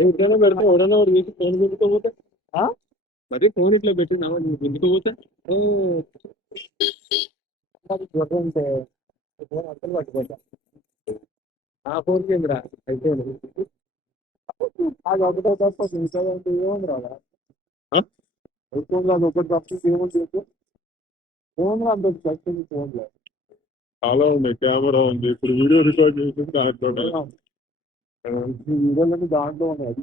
ఎప్పుడైనా పెడితే ఎవడైనా వాడు తీసి ఫోన్ గుంజుకోపోతే మరి ఫోన్ ఇట్లా పెట్టినా గుంజుకోపోతే ఉంటే ఫోన్ అసలు పట్టుకోతా ఆ ఫోన్ కేంద్రా అయిపోయింది అది ఒకటే తప్ప ఇంకా ఏముంది రాదా ఫోన్లో అది ఒకటి తప్ప ఏముంది ఫోన్లో అంత వచ్చింది ఫోన్లో చాలా ఉన్నాయి కెమెరా ఉంది ఇప్పుడు వీడియో రికార్డ్ చేసింది దాంట్లో ఈ వీడియోలన్నీ దాంట్లో ఉన్నాయి అది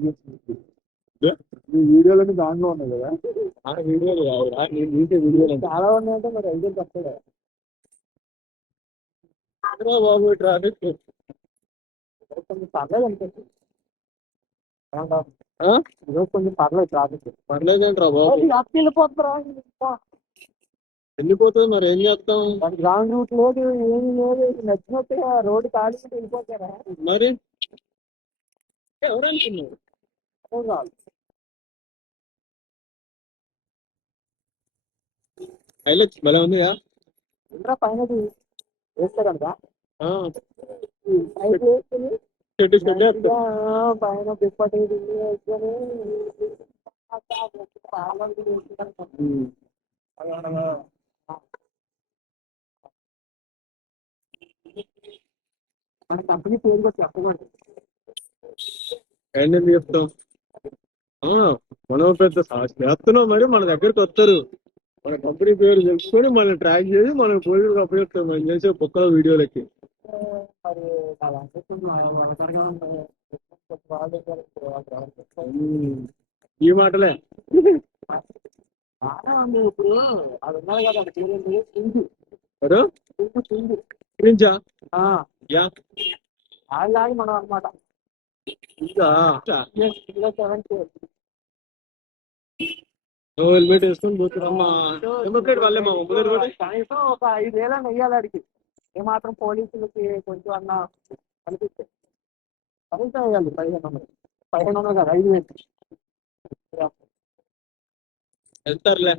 ఈ వీడియోలన్నీ దాంట్లో ఉన్నాయి కదా వీడియోలు కావురా నేను తీసే వీడియోలు చాలా ఉన్నాయంటే మరి ఐదు తప్పదా బాబు ట్రాఫిక్ కొంచెం పర్లేదు అనిపిస్తుంది ఈరోజు కొంచెం పర్లేదు ట్రాఫిక్ పర్లేదంటరా బాబు వెళ్ళిపోతారా వెళ్ళిపోతుంది మరి ఏం చేస్తాం గ్రౌండ్ రూట్ లేదు ఏమి లేదు నచ్చినట్టుగా రోడ్డు ఖాళీ వెళ్ళిపోతారా మరి ఎవరు అనుకున్నారు హైలైట్స్ భలే ఉందిగా ఇంకా పైన వేస్తారంట చెట్టు చెట్టు పైన దుప్పటి వేసుకొని మన కంపెనీ పేరు కూడా చెప్పమండి ఏంటండి చెప్తాం మనం పెద్ద చేస్తున్నాం మరి మన దగ్గరికి వస్తారు మన కంపెనీ పేరు తెలుసుకొని మనం ట్రాక్ చేసి మనం పోలీసులకు అప్పచెప్తాం మనం చేసే కుక్కల వీడియోలకి ఈ మాటలే ఇప్పుడు అది ఉన్నది కదా గురించా అలాగే మనం అనమాట హెల్మెట్ వేసుకొని పోతున్నామ్మా కనీసం ఒక 5,000 వెయ్యాలి అడిగి ఏమాత్రం పోలీసులకి కొంచెం అన్న కనిపిస్తే కనీసం వేయాలి 1500 కదా 5,000 వెళ్తారులే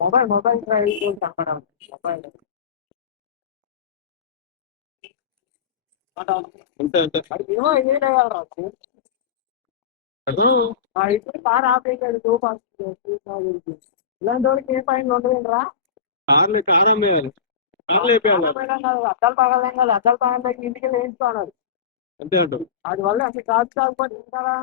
మొబైల్ ట్రై చెప్పడం మొబైల్ ఏమో 5,000 వేయాలి రాదు ఇప్పుడు కార్ ఆపేసాడు ఇలాంటి వాళ్ళకి ఏ ఫైన్ ఉండదురా కార్ అమ్మేయాలి అద్దాలు పగలేం కాదు అద్దాలు పగలేక ఇంటికి వేయించుకున్నారు అంతే అంటారు వాటి వల్ల అసలు కాదు కాకపోతే ఉంటారా